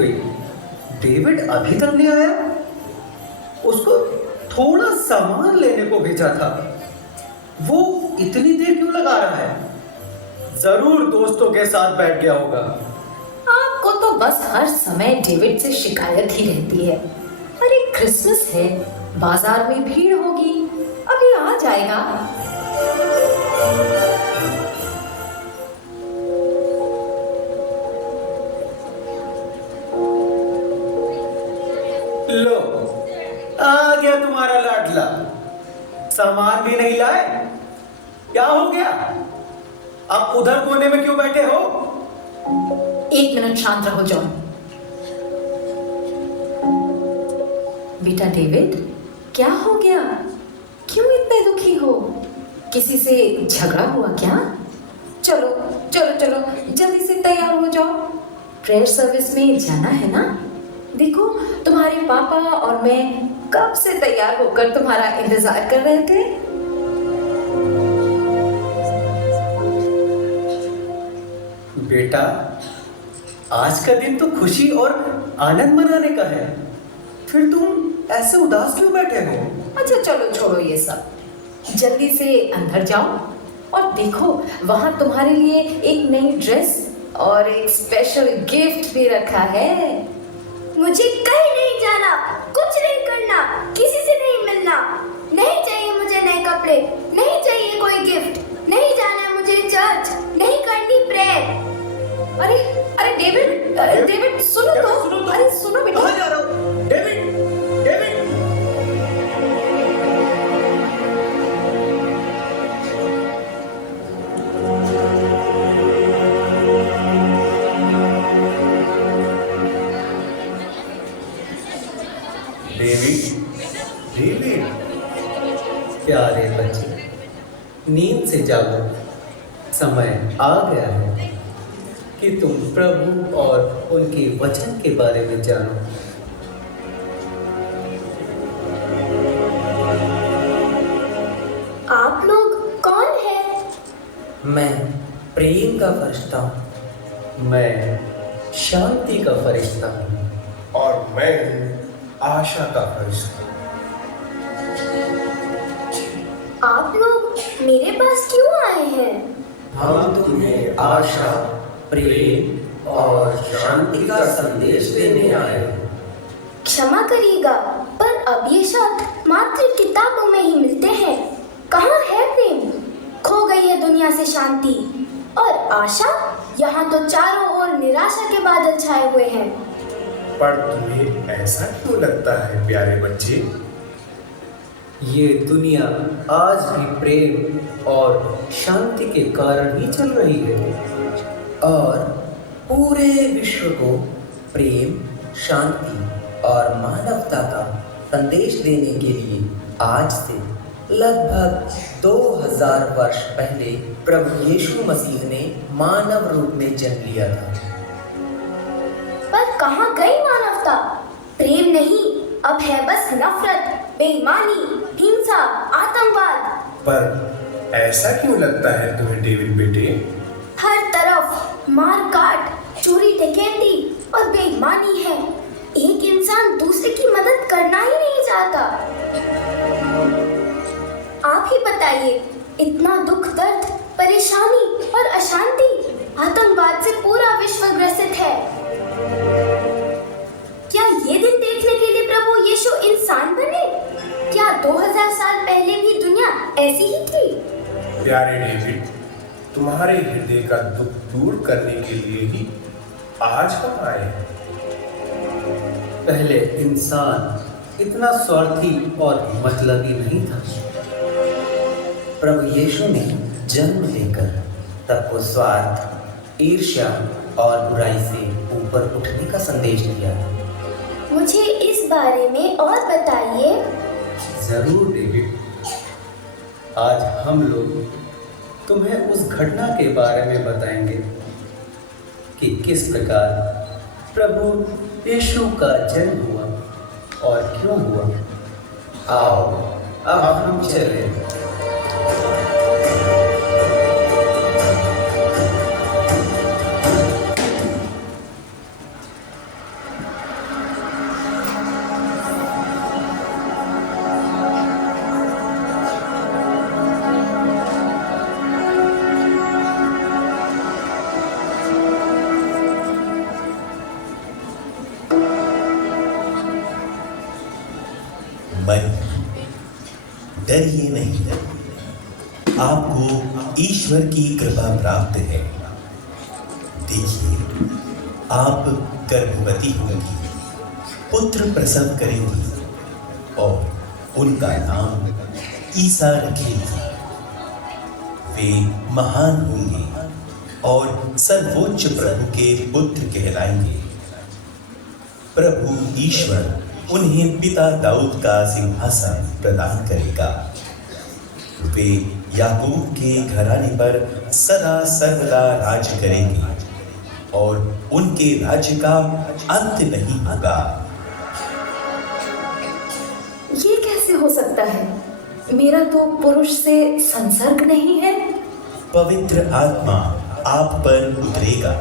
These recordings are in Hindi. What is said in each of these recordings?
गई। डेविड अभी तक नहीं आया। उसको थोड़ा सामान लेने को भेजा था, वो इतनी देर क्यों लगा रहा है? जरूर दोस्तों के साथ बैठ गया होगा। आपको तो बस हर समय डेविड से शिकायत ही रहती है। अरे क्रिसमस है, बाजार में भीड़ होगी, अभी आ जाएगा। लो, आ गया तुम्हारा लाडला। सामान भी नहीं लाए? क्या हो गया? आप उधर कोने में क्यों बैठे हो? 1 मिनट शांत रहो जॉन। बेटा डेविड, क्या हो गया? क्यों इतने दुखी हो? किसी से झगड़ा हुआ क्या? चलो चलो चलो, जल्दी से तैयार हो जाओ, प्रेयर सर्विस में जाना है ना। देखो, तुम्हारे पापा और मैं कब से तैयार होकर तुम्हारा इंतजार कर रहे थे। बेटा, आज का दिन तो खुशी और आनंद मनाने का है, फिर तुम ऐसे उदास क्यों बैठे हो? अच्छा चलो छोड़ो ये सब, जल्दी से अंदर जाओ और देखो, वहां तुम्हारे लिए एक नई ड्रेस और एक स्पेशल गिफ्ट भी रखा है। मुझे कहीं नहीं जाना, कुछ नहीं करना, किसी से नहीं मिलना, नहीं चाहिए मुझे नए कपड़े, नहीं चाहिए कोई गिफ्ट, नहीं जाना है मुझे चर्च, नहीं करनी प्रेयर। अरे अरे डेविड, डेविड सुनो तो, अरे सुनो बेटा। कहाँ जा रहा हो? David, David. डेविड, डेविड, प्यारे बच्चे, नींद से जागो। समय आ गया है कि तुम प्रभु और उनके वचन के बारे में जानो। आप लोग कौन हैं? मैं प्रेम का फरिश्ता हूँ। मैं शांति का फरिश्ता हूँ। और मैं आशा का फरिश्ता। आप लोग मेरे पास क्यों आए हैं? हम तुम्हें आशा, प्रेम और शांति का संदेश देने आए हैं। क्षमा करिएगा, पर अब ये शब्द मात्र किताबों में ही मिलते हैं। कहाँ है प्रेम? खो गई है दुनिया से शांति और आशा। यहाँ तो चारों ओर निराशा के बादल छाए हुए हैं। पर तुम्हें ऐसा क्यों लगता है प्यारे बच्चे? ये दुनिया आज भी प्रेम और शांति के कारण ही चल रही है। और पूरे विश्व को प्रेम, शांति और मानवता का संदेश देने के लिए आज से लगभग 2000 वर्ष पहले प्रभु यीशु मसीह ने मानव रूप में जन्म लिया था। पर कहाँ गई मानवता? प्रेम नहीं, अब है बस नफरत, बेईमानी, हिंसा, आतंकवाद। पर ऐसा क्यों लगता है तुम्हें डेविड बेटे? हर तरफ मार काट, चोरी डकैती और बेईमानी है। एक इंसान दूसरे की मदद करना ही नहीं चाहता। आप ही बताइए, इतना दुख, दर्द, परेशानी और अशांति, आतंकवाद से पूरा विश्व ग्रसित है। क्या ये दिन देखने के लिए प्रभु यीशु इंसान बने? क्या 2000 साल पहले भी दुनिया ऐसी ही थी? प्यारे डेविड, तुम्हारे हृदय का दुख दूर करने के लिए ही आज हम आए हैं। पहले इंसान इतना स्वार्थी और मतलबी नहीं था। प्रभु यीशु ने जन्म लेकर सबको स्वार्थ, ईर्ष्या और बुराई से ऊपर उठने का संदेश दिया। मुझे इस बारे में और बताइए। जरूर डेविड, आज हम लोग तुम्हें उस घटना के बारे में बताएंगे कि किस प्रकार प्रभु यीशु का जन्म हुआ और क्यों हुआ। आओ अब हम चलें। डरिए नहीं, आपको ईश्वर की कृपा प्राप्त है। देखिए, आप गर्भवती होंगी, पुत्र प्रसव करेंगी और उनका नाम ईसा रखेंगी। वे महान होंगे और सर्वोच्च प्रभु के पुत्र कहलाएंगे। प्रभु ईश्वर उन्हें पिता दाऊद का सिंहासन प्रदान करेगा। वे याकूब के घराने पर सदा सर्वदा राज करेंगे और उनके राज्य का अंत नहीं होगा। ये कैसे हो सकता है? मेरा तो पुरुष से संसर्ग नहीं है। पवित्र आत्मा आप पर उतरेगा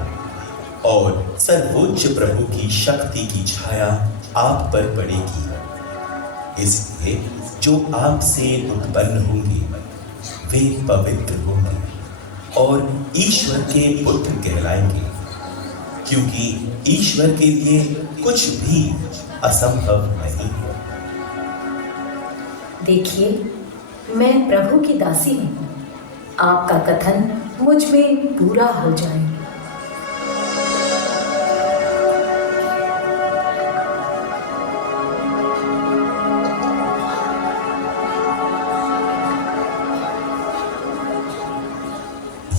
और सर्वोच्च प्रभु की शक्ति की छाया आप पर पड़ेगी। इसलिए जो आपसे उत्पन्न होंगे वे पवित्र होंगे और ईश्वर के पुत्र कहलाएंगे, क्योंकि ईश्वर के लिए कुछ भी असंभव नहीं है। देखिए, मैं प्रभु की दासी हूँ, आपका कथन मुझ में पूरा हो जाए।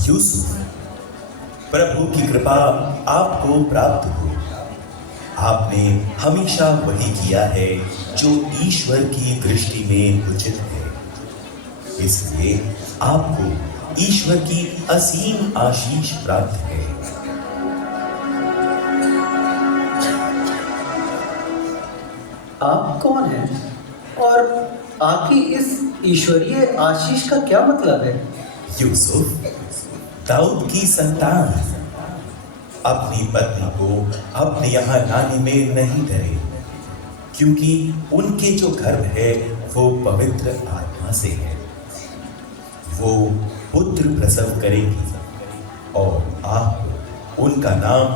यूसुफ, प्रभु की कृपा आपको प्राप्त हो। आपने हमेशा वही किया है जो ईश्वर की दृष्टि में उचित है, इसलिए आपको ईश्वर की असीम आशीष प्राप्त है। आप कौन हैं और आपकी इस ईश्वरीय आशीष का क्या मतलब है? यूसुफ, दाऊद की संतान, अपनी पत्नी को अपने यहाँ लाने में नहीं डरे, क्योंकि उनके जो गर्भ है वो पवित्र आत्मा से है। वो पुत्र प्रसव करेगी और आप उनका नाम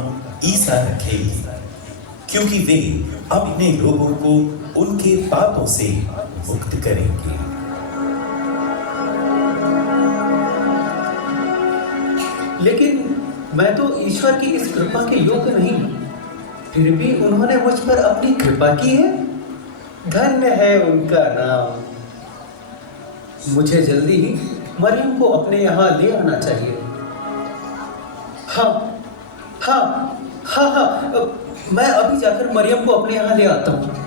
ईसा रखेंगे, क्योंकि वे अपने लोगों को उनके पापों से मुक्त करेंगे। लेकिन मैं तो ईश्वर की इस कृपा के योग्य नहीं हूँ, फिर भी उन्होंने मुझ पर अपनी कृपा की है। धन्य है उनका नाम। मुझे जल्दी ही मरियम को अपने यहाँ ले आना चाहिए। हाँ हाँ हाँ हाँ, मैं अभी जाकर मरियम को अपने यहाँ ले आता हूँ।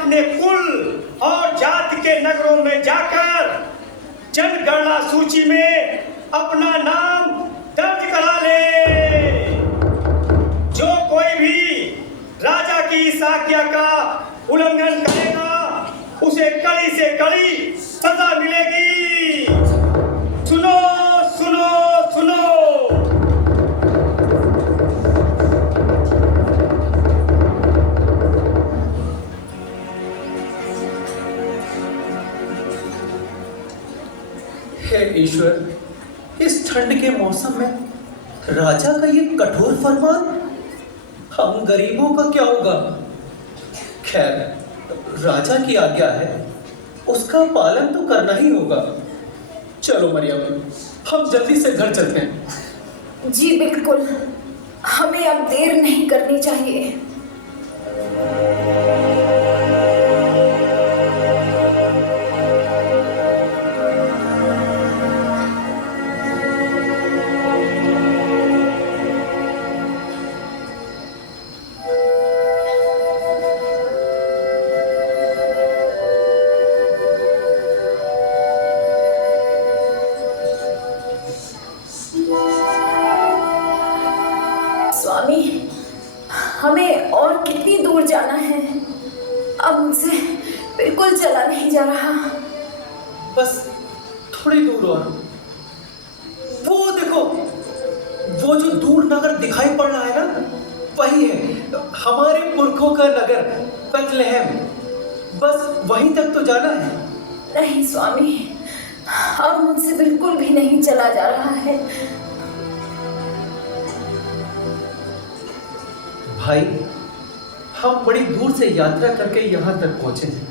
अपने कुल और जाति के नगरों में जाकर जनगणना सूची में अपना नाम दर्ज करा ले। जो कोई भी राजा की इस आज्ञा का उल्लंघन करेगा उसे कड़ी से कड़ी सजा मिलेगी। सुनो सुनो सुनो। हे ईश्वर, इस ठंड के मौसम में राजा का ये कठोर फरमान, हम गरीबों का क्या होगा? खैर, राजा की आज्ञा है, उसका पालन तो करना ही होगा। चलो मरियम, हम जल्दी से घर चलते हैं। जी बिल्कुल, हमें अब देर नहीं करनी चाहिए। स्वामी, हमें और कितनी दूर जाना है? अब मुझसे बिल्कुल चला नहीं जा रहा। बस थोड़ी दूर और। वो देखो, वो जो दूर नगर दिखाई पड़ रहा है ना, वही है हमारे पुरखों का नगर बेथलेहम। बस वहीं तक तो जाना है। नहीं स्वामी, अब मुझसे बिल्कुल भी नहीं चला जा रहा है। भाई, हम बड़ी दूर से यात्रा करके यहाँ तक पहुँचे हैं।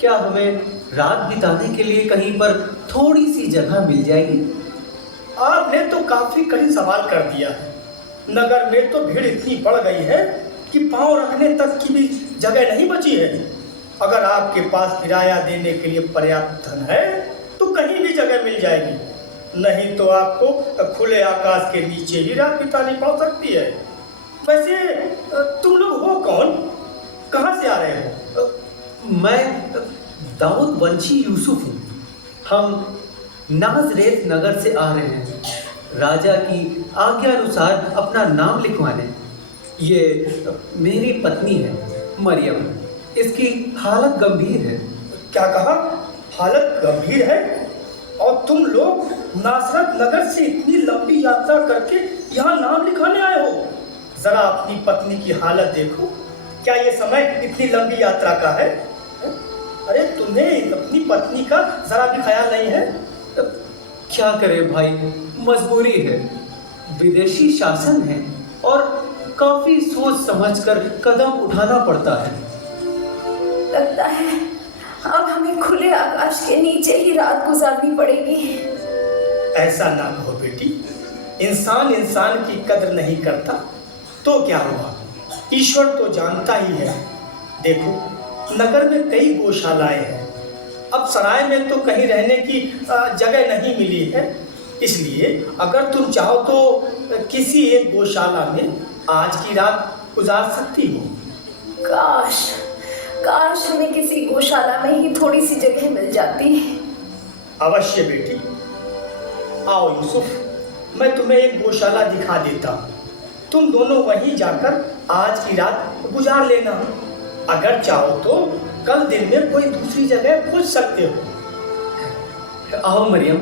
क्या हमें रात बिताने के लिए कहीं पर थोड़ी सी जगह मिल जाएगी? आपने तो काफी कठिन सवाल कर दिया है। नगर में तो भीड़ इतनी बढ़ गई है कि पांव रखने तक की भी जगह नहीं बची है। अगर आपके पास किराया देने के लिए पर्याप्त धन है तो कहीं भी जगह मिल जाएगी, नहीं तो आपको खुले आकाश के नीचे ही रात बितानी पड़ सकती है। वैसे तुम लोग हो कौन? कहाँ से आ रहे हो? मैं दाऊद वंशी यूसुफ हूँ। हम नाजरेत नगर से आ रहे हैं, राजा की आज्ञा अनुसार अपना नाम लिखवाने। ये मेरी पत्नी है मरियम, इसकी हालत गंभीर है। क्या कहा? हालत गंभीर है? और तुम लोग नासरत नगर से इतनी लंबी यात्रा करके यहाँ नाम लिखाने आए हो? जरा अपनी पत्नी की हालत देखो। क्या ये समय इतनी लंबी यात्रा का है? अरे तुम्हें अपनी पत्नी का जरा भी ख्याल नहीं है? क्या करें भाई, मजबूरी है। विदेशी शासन है और काफी सोच समझकर कदम उठाना पड़ता है। लगता है अब हमें खुले आकाश के नीचे ही रात गुजारनी पड़ेगी। ऐसा ना कहो बेटी, इंसान इंसान की कदर नहीं करता तो क्या हुआ, ईश्वर तो जानता ही है। देखो, नगर में कई गौशालाएं हैं। अब सराय में तो कहीं रहने की जगह नहीं मिली है, इसलिए अगर तुम चाहो तो किसी एक गौशाला में आज की रात गुजार सकती हो। काश काश हमें किसी गौशाला में ही थोड़ी सी जगह मिल जाती। अवश्य बेटी, आओ यूसुफ, मैं तुम्हें एक गौशाला दिखा देता हूँ। तुम दोनों वहीं जाकर आज की रात गुजार लेना। अगर चाहो तो कल दिन में कोई दूसरी जगह खोज सकते हो। आओ मरियम,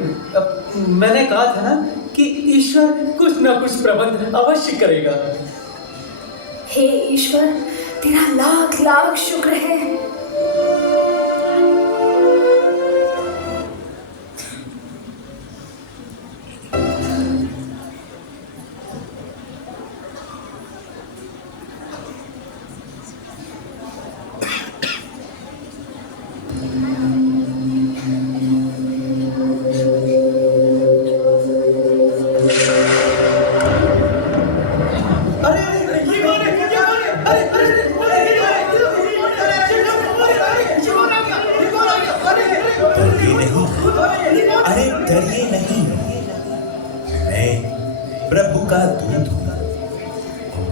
मैंने कहा था ना कि ईश्वर कुछ ना कुछ प्रबंध अवश्य करेगा। हे ईश्वर, तेरा लाख लाख शुक्र है। डरिए नहीं, मैं प्रभु का दूत हूँ और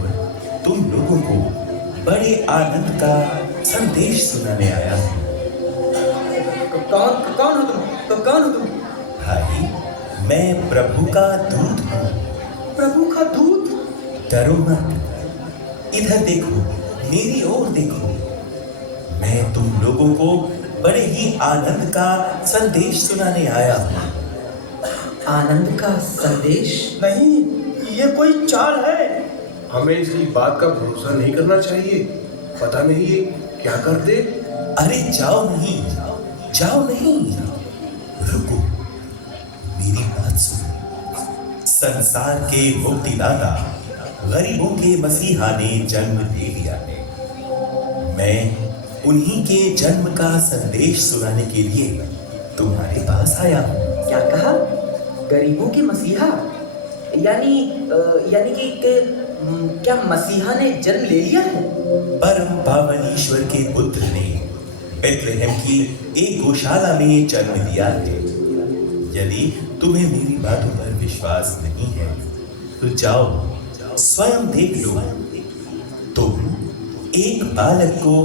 तुम लोगों को बड़े आनंद का संदेश सुनाने आया हूँ। कौन हो तुम? तो कौन हो तुम? भाई, मैं प्रभु का दूत हूँ। प्रभु का दूत? डरो मत, इधर देखो, मेरी ओर देखो। मैं तुम लोगों को बड़े ही आनंद का संदेश सुनाने आया हूँ। आनंद का संदेश? नहीं, ये कोई चाल है। हमें इसकी बात का भरोसा नहीं करना चाहिए। पता नहीं ये क्या कर दे। अरे जाओ नहीं, जाओ नहीं, रुको, मेरी बात सुनो। संसार के मुक्तिदाता, गरीबों के मसीहा ने जन्म ले लिया है। मैं उन्हीं के जन्म का संदेश सुनाने के लिए तुम्हारे पास आया हूँ। क्या कहा? गरीबों के मसीहा? यानी कि क्या मसीहा ने जन्म ले लिया है? परम पावन ईश्वर के पुत्र ने बेथलेहम की एक गौशाला में जन्म लिया है। यदि तुम्हें मेरी बातों पर विश्वास नहीं है तो जाओ स्वयं देख लो। तुम एक बालक को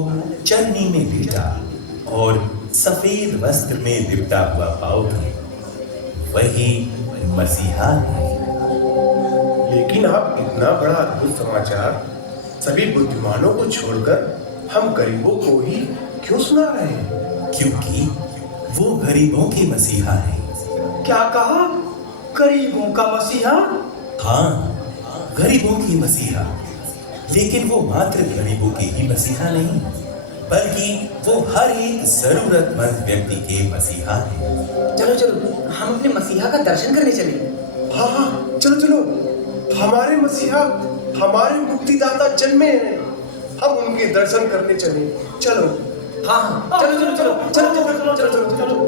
चरनी में लेटा और सफेद वस्त्र में लिपटा हुआ पाओगे, वही मसीहा है। लेकिन आप इतना बड़ा अद्भुत समाचार सभी बुद्धिमानों को छोड़कर हम गरीबों को ही क्यों सुना रहे हैं? क्योंकि वो गरीबों के मसीहा है। क्या कहा? गरीबों का मसीहा? हाँ, गरीबों की मसीहा। लेकिन वो मात्र गरीबों के ही मसीहा नहीं, बल्कि वो हर एक जरूरतमंद व्यक्ति के मसीहा है। चलो चलो, हम अपने मसीहा का दर्शन करने चले। हाँ हाँ, चलो चलो, हमारे मसीहा, हमारे मुक्तिदाता जन्मे हैं। हम उनके दर्शन करने चले। चलो। हाँ हाँ, चलो चलो चलो चलो चलो चलो चलो चलो चलो चलो।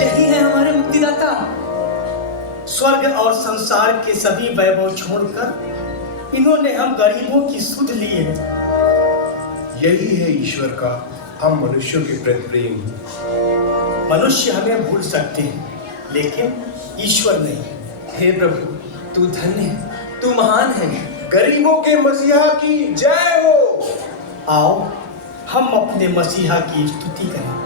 यही है हमारे मुक्तिदाता। स्वर्ग और संसार के सभी वैभव छोड़कर इन्होंने हम गरीबों की सुध ली है। यही है ईश्वर का हम मनुष्यों के प्रति प्रेम। मनुष्य हमें भूल सकते हैं, लेकिन ईश्वर नहीं। हे प्रभु, तू धन्य है, तू महान है। गरीबों के मसीहा की जय हो। आओ हम अपने मसीहा की स्तुति करें।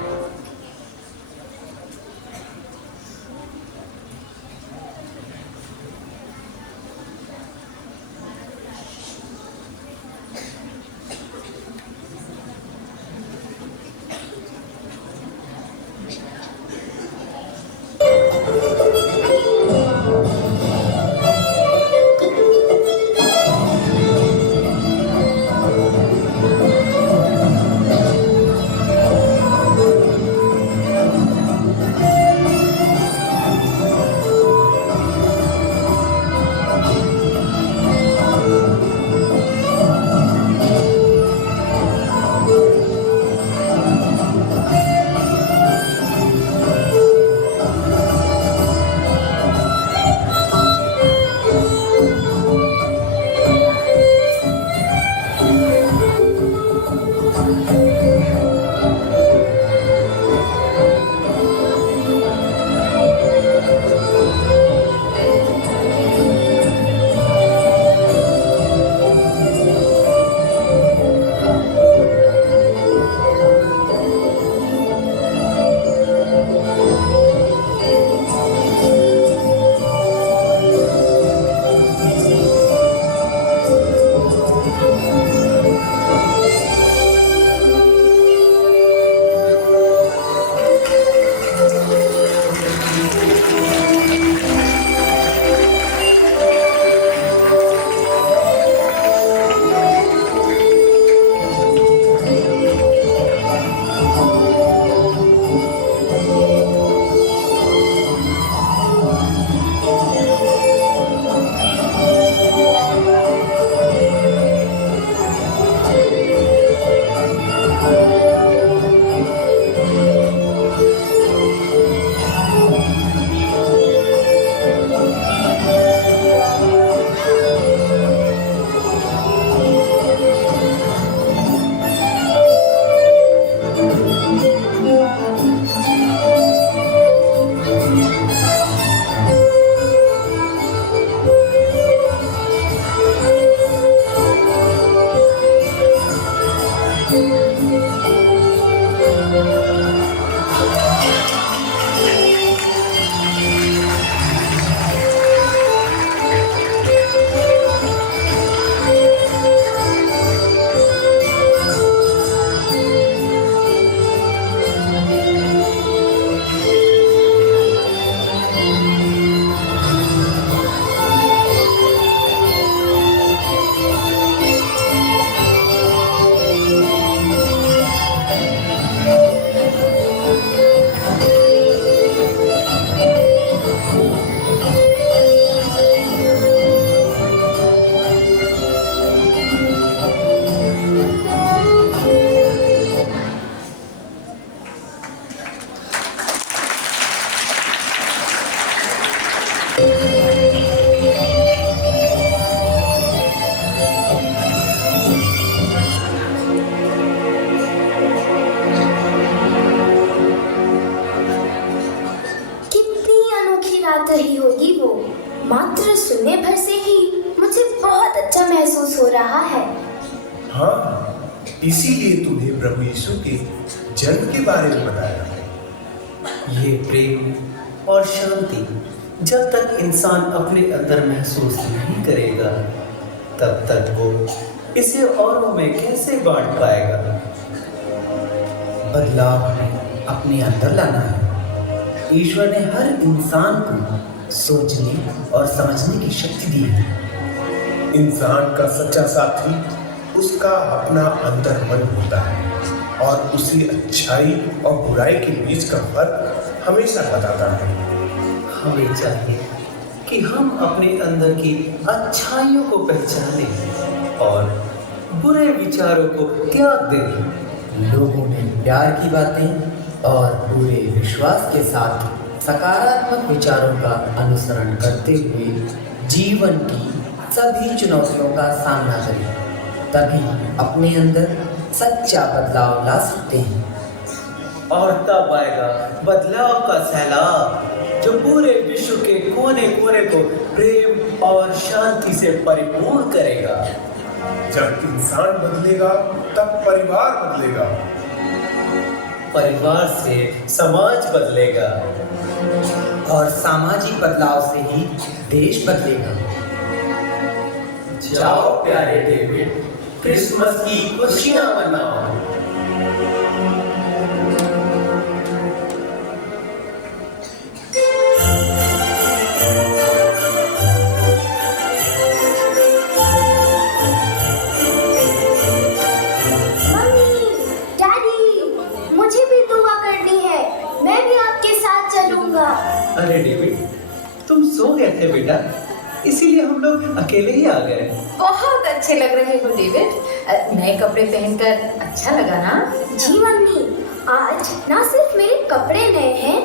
मात्र सुनने भर से ही मुझे बहुत अच्छा महसूस हो रहा है। हाँ, इसीलिए तुम्हें प्रभु यीशु के जन्म के बारे में बताया। ये प्रेम और शांति जब तक इंसान अपने अंदर महसूस नहीं करेगा, तब तक वो इसे औरों में कैसे बांट पाएगा। बदलाव हमें अपने अंदर लाना है। ईश्वर ने हर इंसान को सोचने और समझने की शक्ति दी है। इंसान का सच्चा साथी उसका अपना अंतर मन होता है और उसे अच्छाई और बुराई के बीच का फर्क हमेशा बताता है। हमें चाहिए कि हम अपने अंदर की अच्छाइयों को पहचानें और बुरे विचारों को त्याग दें। लोगों में प्यार की बातें और पूरे विश्वास के साथ सकारात्मक विचारों का अनुसरण करते हुए जीवन की सभी चुनौतियों का सामना करें, तभी अपने अंदर सच्चा बदलाव ला सकते हैं। और तब आएगा बदलाव का सैलाब जो पूरे विश्व के कोने कोने को प्रेम और शांति से परिपूर्ण करेगा। जब इंसान बदलेगा तब परिवार बदलेगा, परिवार से समाज बदलेगा और सामाजिक बदलाव से ही देश बदलेगा। जाओ प्यारे डेविड, क्रिसमस की खुशियां मनाओ। मम्मी, डैडी, मुझे भी दुआ करनी है। मैं भी आपके साथ चलूंगा। अरे डेविड, तुम सो गए थे बेटा, इसीलिए हम लोग अकेले ही आ गए। बहुत अच्छे लग रहे हो डेविड। नए कपड़े पहनकर अच्छा लगा ना? जी मम्मी, आज ना सिर्फ मेरे कपड़े नए हैं,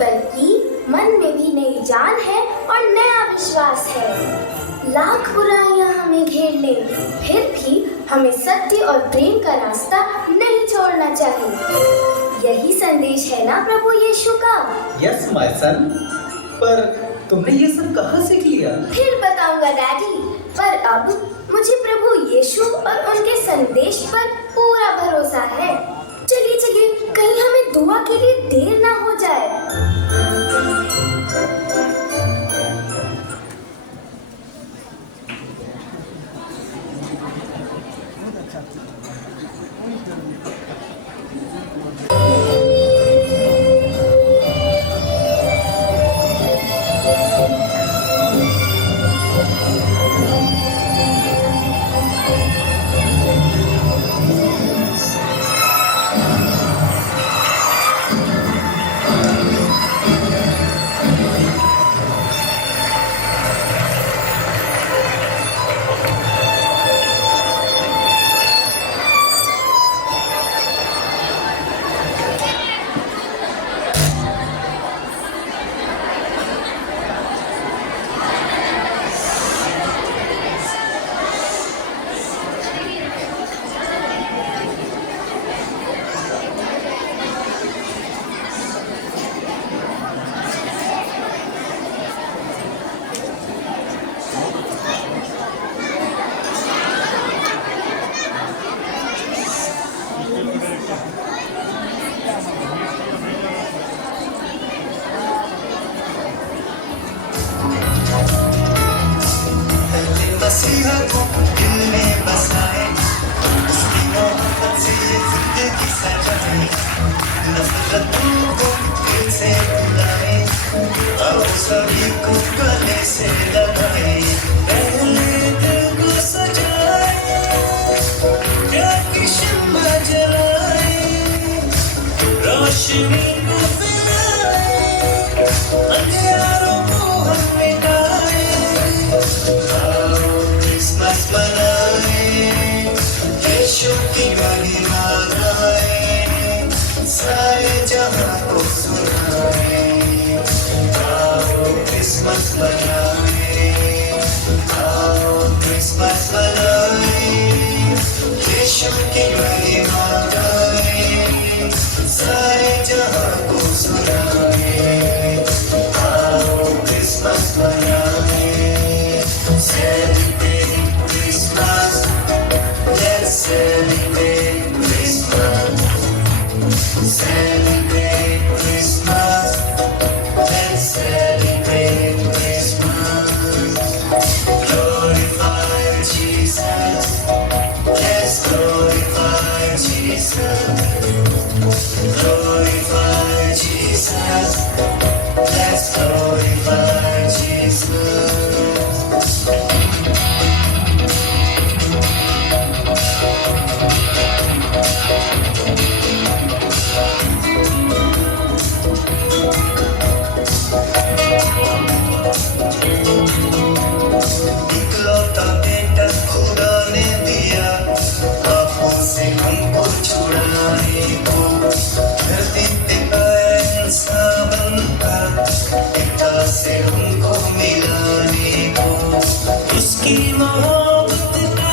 बल्कि मन में भी नई जान है और नया विश्वास है। लाख बुराइयां हमें घेर लें, फिर भी हमें सत्य और प्रेम का रास्ता नहीं छोड़ना चाहिए। यही संदेश है ना प्रभु यीशु का। यस माय सन, पर तुमने ये सब कहाँ सीख लिया? फिर बताऊंगा डैडी, पर अब मुझे प्रभु यीशु और उनके संदेश पर पूरा भरोसा है। चलिए चलिए, कहीं हमें दुआ के लिए देर ना हो जाए। मसीहा को दिल में बसाए, उसकी मोहब्बत से जिंदगी सजाए, नफरतों को दिल से भुलाए, आओ सभी को गले से लगाए, पहले दिल को सजाए, प्यार की शम्मा जलाए, रोशनी को फैलाए, अंधियारों को हम मिटाए। क्रिसमस मनाए, यीशु की महिमा गाए, सारे जहां को सुनाए। आओ क्रिसमस मनाए, आओ क्रिसमस मनाए, यीशु की महिमा गाए, सारे जहां को सुनाए। आओ क्रिसमस मनाए। की मोहब्बत का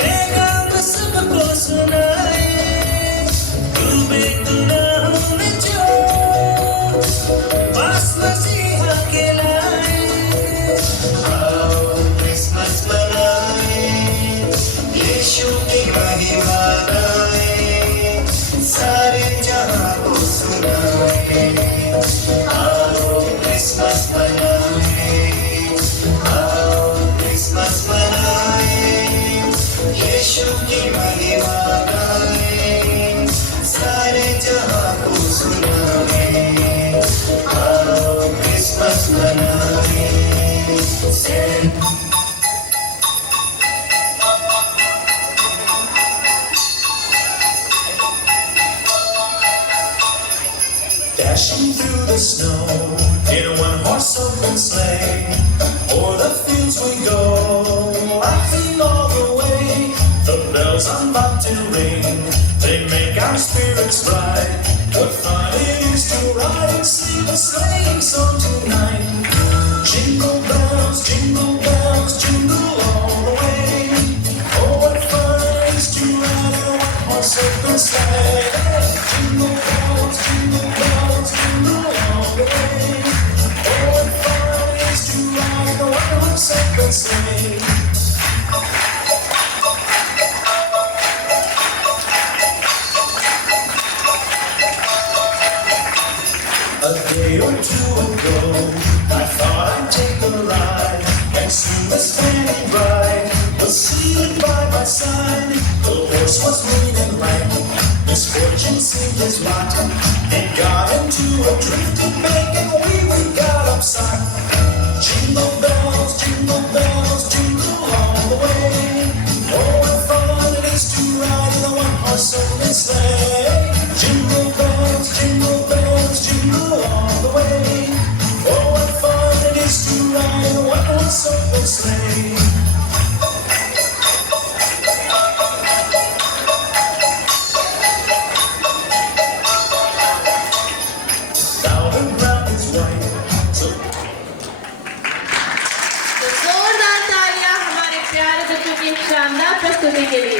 पैगाम सबको सुनाए, डूबे गुनाहों में जो पास मसीहा के लाए। आओ क्रिसमस मनाए, यीशु की महिमा गाए, सारे जहां को सुनाए। आओ क्रिसमस मनाए, आओ क्रिसमस मनाए, यीशु की महिमा गाए, सारे जहां को सुनाए। आओ क्रिसमस मनाए। Dashing through the snow in a one-horse open sleigh, o'er the fields we go, laughing all the way. The bells on bobtail ring, they make our spirits bright. What fun it is to ride and sing a sleighing song tonight. Jingle bells, jingle all the way. Oh, what fun it is to ride in a one-horse open sleigh. Jingle bells, jingle all the way. Oh, what fun it is to ride in a one-horse open sleigh. A day or two ago, I thought I'd take a ride and see Miss Fanny Bride was seated by my side. The horse was lean and lank, misfortune seemed his lot. It got into a drifting bank and we got upside. Jingle bells, jingle all the way. Oh, what fun it is to ride in a one-horse open sleigh. Jingle bells, jingle all the way. Oh, what fun it is to ride in a one-horse open sleigh. Now the ground is white, so तो जोरदार तालियां हमारे प्यारे बच्चों की शानदार प्रस्तुति के लिए।